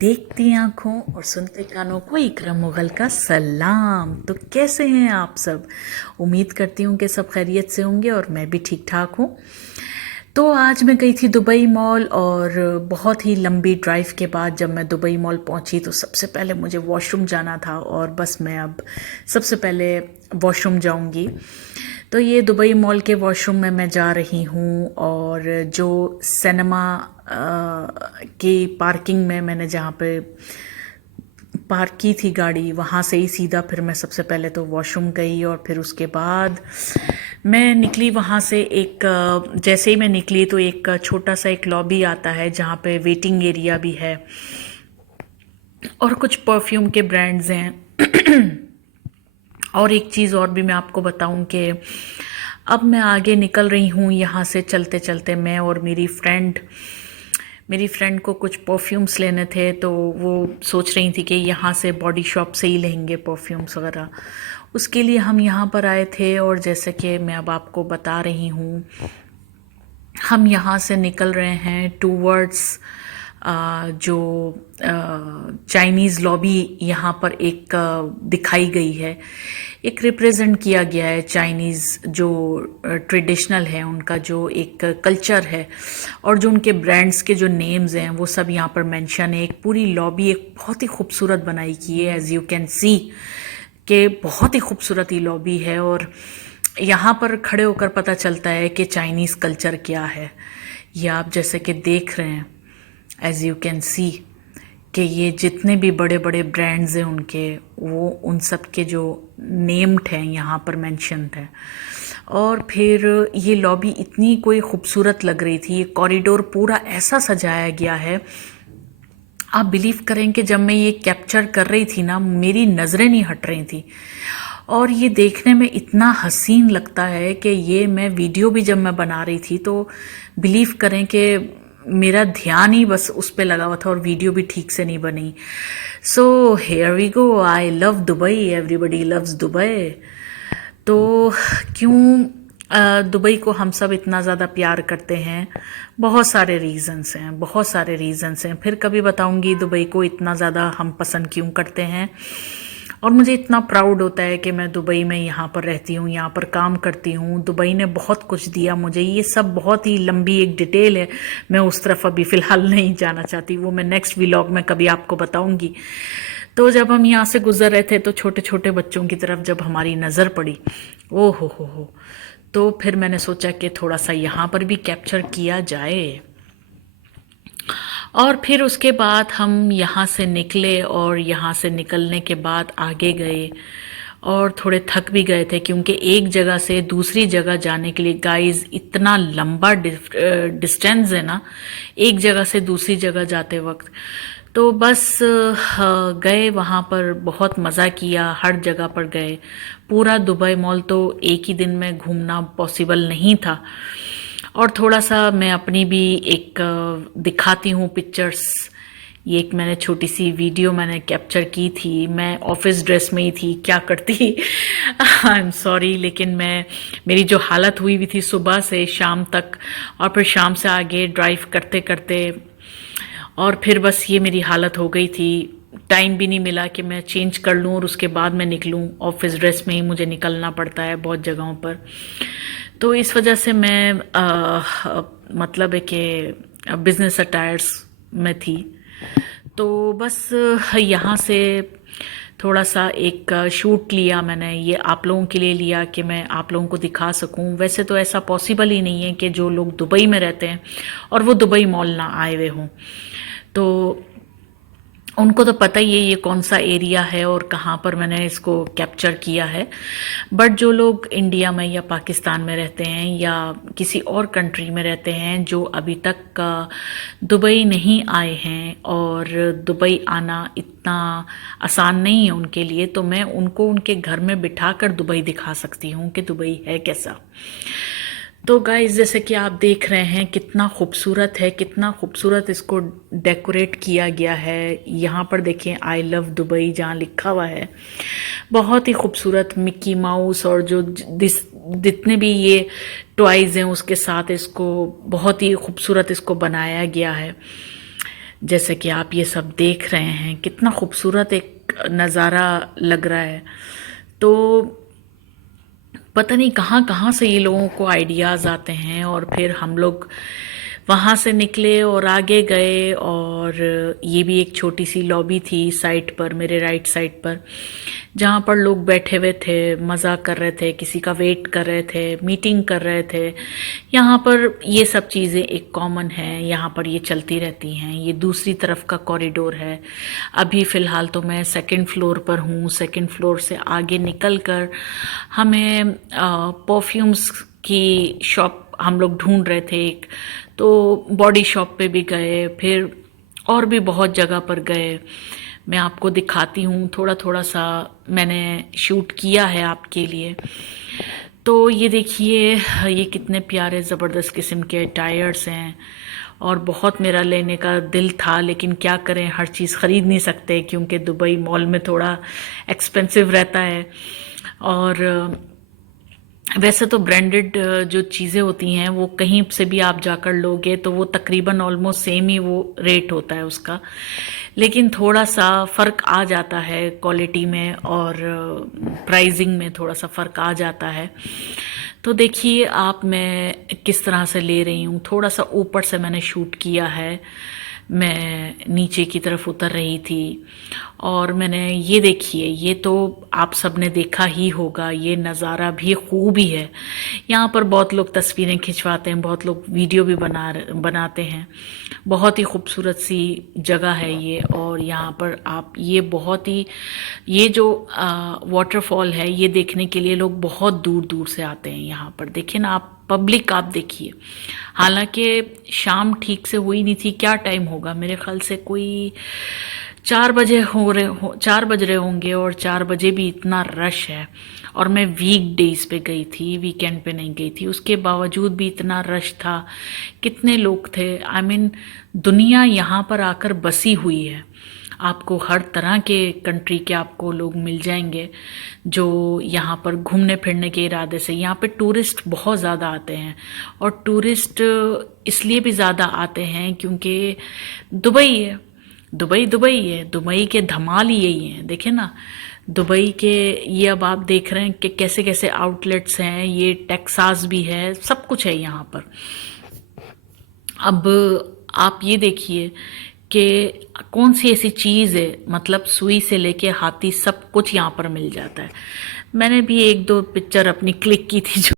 देखती आंखों और सुनते कानों को इकराम मुगल का सलाम। तो कैसे हैं आप सब? उम्मीद करती हूँ कि सब खैरियत से होंगे और मैं भी ठीक ठाक हूँ। तो आज मैं गई थी दुबई मॉल और बहुत ही लंबी ड्राइव के बाद जब मैं दुबई मॉल पहुंची तो सबसे पहले मुझे वॉशरूम जाना था और बस मैं अब सबसे पहले वॉशरूम जाऊंगी। तो ये दुबई मॉल के वॉशरूम में मैं जा रही हूँ और जो सिनेमा की पार्किंग में मैंने जहाँ पे पार्क की थी गाड़ी वहाँ से ही सीधा फिर मैं सबसे पहले तो वॉशरूम गई और फिर उसके बाद मैं निकली वहाँ से। एक जैसे ही मैं निकली तो एक छोटा सा एक लॉबी आता है जहाँ पे वेटिंग एरिया भी है और कुछ परफ्यूम के ब्रांड्स हैं। और एक चीज़ और भी मैं आपको बताऊं कि अब मैं आगे निकल रही हूँ यहाँ से चलते चलते। मैं और मेरी फ्रेंड को कुछ परफ्यूम्स लेने थे तो वो सोच रही थी कि यहाँ से बॉडी शॉप से ही लेंगे परफ्यूम्स वगैरह। उसके लिए हम यहाँ पर आए थे और जैसे कि मैं अब आपको बता रही हूँ हम यहाँ से निकल रहे हैं टूवर्ड्स जो चाइनीज़ लॉबी यहाँ पर एक दिखाई गई है। एक रिप्रेजेंट किया गया है चाइनीज़ जो ट्रेडिशनल है उनका जो एक कल्चर है और जो उनके ब्रांड्स के जो नेम्स हैं वो सब यहाँ पर मेंशन है। एक पूरी लॉबी एक बहुत ही खूबसूरत बनाई की है, एज यू कैन सी कि बहुत ही खूबसूरत ही लॉबी है। और यहाँ पर खड़े होकर पता चलता है कि चाइनीज़ कल्चर क्या है। ये आप जैसे कि देख रहे हैं, एज यू कैन सी कि ये जितने भी बड़े बड़े ब्रांड्स हैं उनके वो उन सब के जो नेम्ड हैं यहाँ पर मेंशन्ड है। और फिर ये लॉबी इतनी कोई खूबसूरत लग रही थी, ये कॉरिडोर पूरा ऐसा सजाया गया है। आप बिलीव करें कि जब मैं ये कैप्चर कर रही थी ना मेरी नज़रें नहीं हट रही थी और ये देखने में इतना हसीन लगता है कि ये मैं वीडियो भी जब मैं बना रही थी तो बिलीव करें कि मेरा ध्यान ही बस उस पे लगा हुआ था और वीडियो भी ठीक से नहीं बनी। So here we go, I love Dubai, everybody loves Dubai. तो क्यों दुबई को हम सब इतना ज़्यादा प्यार करते हैं? बहुत सारे रीज़न्स हैं, बहुत सारे रीज़न्स हैं। फिर कभी बताऊंगी दुबई को इतना ज़्यादा हम पसंद क्यों करते हैं। और मुझे इतना प्राउड होता है कि मैं दुबई में यहाँ पर रहती हूँ, यहाँ पर काम करती हूँ। दुबई ने बहुत कुछ दिया मुझे। ये सब बहुत ही लंबी एक डिटेल है, मैं उस तरफ अभी फ़िलहाल नहीं जाना चाहती, वो मैं नेक्स्ट व्लॉग में कभी आपको बताऊंगी। तो जब हम यहाँ से गुजर रहे थे तो छोटे छोटे बच्चों की तरफ जब हमारी नज़र पड़ी, ओ हो, तो फिर मैंने सोचा कि थोड़ा सा यहाँ पर भी कैप्चर किया जाए। और फिर उसके बाद हम यहाँ से निकले और यहाँ से निकलने के बाद आगे गए और थोड़े थक भी गए थे क्योंकि एक जगह से दूसरी जगह जाने के लिए गाइस इतना लंबा डिस्टेंस है ना एक जगह से दूसरी जगह जाते वक्त। तो बस गए वहाँ पर, बहुत मज़ा किया, हर जगह पर गए। पूरा दुबई मॉल तो एक ही दिन में घूमना पॉसिबल नहीं था और थोड़ा सा मैं अपनी भी एक दिखाती हूँ पिक्चर्स। ये एक मैंने छोटी सी वीडियो मैंने कैप्चर की थी। मैं ऑफिस ड्रेस में ही थी, क्या करती आई एम सॉरी, लेकिन मेरी जो हालत हुई हुई थी सुबह से शाम तक और फिर शाम से आगे ड्राइव करते करते और फिर बस ये मेरी हालत हो गई थी। टाइम भी नहीं मिला कि मैं चेंज कर लूँ और उसके बाद मैं निकलूँ। ऑफिस ड्रेस में ही मुझे निकलना पड़ता है बहुत जगहों पर। तो इस वजह से मैं मतलब है कि बिजनेस अटायर्स में थी। तो बस यहाँ से थोड़ा सा एक शूट लिया मैंने, ये आप लोगों के लिए लिया कि मैं आप लोगों को दिखा सकूं। वैसे तो ऐसा पॉसिबल ही नहीं है कि जो लोग दुबई में रहते हैं और वो दुबई मॉल ना आए हुए हों, तो उनको तो पता ही है ये कौन सा एरिया है और कहाँ पर मैंने इसको कैप्चर किया है। बट जो लोग इंडिया में या पाकिस्तान में रहते हैं या किसी और कंट्री में रहते हैं जो अभी तक दुबई नहीं आए हैं और दुबई आना इतना आसान नहीं है उनके लिए, तो मैं उनको उनके घर में बिठाकर दुबई दिखा सकती हूँ कि दुबई है कैसा। तो गाइस जैसे कि आप देख रहे हैं कितना खूबसूरत है, कितना खूबसूरत इसको डेकोरेट किया गया है। यहाँ पर देखें आई लव दुबई जहाँ लिखा हुआ है, बहुत ही खूबसूरत मिक्की माउस और जो जितने भी ये टॉयज हैं उसके साथ इसको बहुत ही खूबसूरत इसको बनाया गया है। जैसे कि आप ये सब देख रहे हैं, कितना खूबसूरत एक नज़ारा लग रहा है। तो पता नहीं कहाँ कहाँ से ये लोगों को आइडियाज़ आते हैं, और फिर हम लोग वहाँ से निकले और आगे गए। और ये भी एक छोटी सी लॉबी थी साइड पर, मेरे राइट साइड पर, जहाँ पर लोग बैठे हुए थे, मज़ा कर रहे थे, किसी का वेट कर रहे थे, मीटिंग कर रहे थे। यहाँ पर ये सब चीज़ें एक कॉमन है, यहाँ पर ये चलती रहती हैं। ये दूसरी तरफ का कॉरिडोर है। अभी फ़िलहाल तो मैं सेकंड फ्लोर पर हूँ। सेकंड फ्लोर से आगे निकल कर हमें परफ्यूम्स की शॉप हम लोग ढूंढ रहे थे एक, तो बॉडी शॉप पे भी गए, फिर और भी बहुत जगह पर गए। मैं आपको दिखाती हूँ, थोड़ा थोड़ा सा मैंने शूट किया है आपके लिए। तो ये देखिए, ये कितने प्यारे ज़बरदस्त किस्म के टायर्स हैं, और बहुत मेरा लेने का दिल था, लेकिन क्या करें, हर चीज़ ख़रीद नहीं सकते क्योंकि दुबई मॉल में थोड़ा एक्सपेंसिव रहता है। और वैसे तो ब्रांडेड जो चीज़ें होती हैं वो कहीं से भी आप जाकर लोगे तो वो तकरीबन ऑलमोस्ट सेम ही वो रेट होता है उसका, लेकिन थोड़ा सा फ़र्क आ जाता है क्वालिटी में, और प्राइसिंग में थोड़ा सा फ़र्क आ जाता है। तो देखिए आप, मैं किस तरह से ले रही हूँ, थोड़ा सा ऊपर से मैंने शूट किया है। मैं नीचे की तरफ उतर रही थी, और मैंने ये देखिए, ये तो आप सबने देखा ही होगा, ये नज़ारा भी खूब ही है। यहाँ पर बहुत लोग तस्वीरें खिंचवाते हैं, बहुत लोग वीडियो भी बनाते हैं। बहुत ही खूबसूरत सी जगह है ये। और यहाँ पर आप ये बहुत ही, ये जो वाटरफॉल है ये देखने के लिए लोग बहुत दूर दूर से आते हैं यहाँ पर। देखिए ना आप, पब्लिक आप देखिए। हालांकि शाम ठीक से हुई नहीं थी, क्या टाइम होगा, मेरे ख्याल से कोई 4 बज रहे होंगे, और 4 बजे भी इतना रश है। और मैं वीक डेज पे गई थी, वीकेंड पे नहीं गई थी, उसके बावजूद भी इतना रश था। कितने लोग थे, आई मीन दुनिया यहाँ पर आकर बसी हुई है। आपको हर तरह के कंट्री के आपको लोग मिल जाएंगे जो यहाँ पर घूमने फिरने के इरादे से। यहाँ पे टूरिस्ट बहुत ज़्यादा आते हैं, और टूरिस्ट इसलिए भी ज़्यादा आते हैं क्योंकि दुबई है, दुबई दुबई है, दुबई के धमाल ही यही हैं। देखें ना, दुबई के ये अब आप देख रहे हैं कि कैसे कैसे आउटलेट्स हैं, ये टेक्सास भी है, सब कुछ है यहाँ पर। अब आप ये देखिए कि कौन सी ऐसी चीज़ है, मतलब सुई से लेके हाथी सब कुछ यहाँ पर मिल जाता है। मैंने भी एक दो पिक्चर अपनी क्लिक की थी जो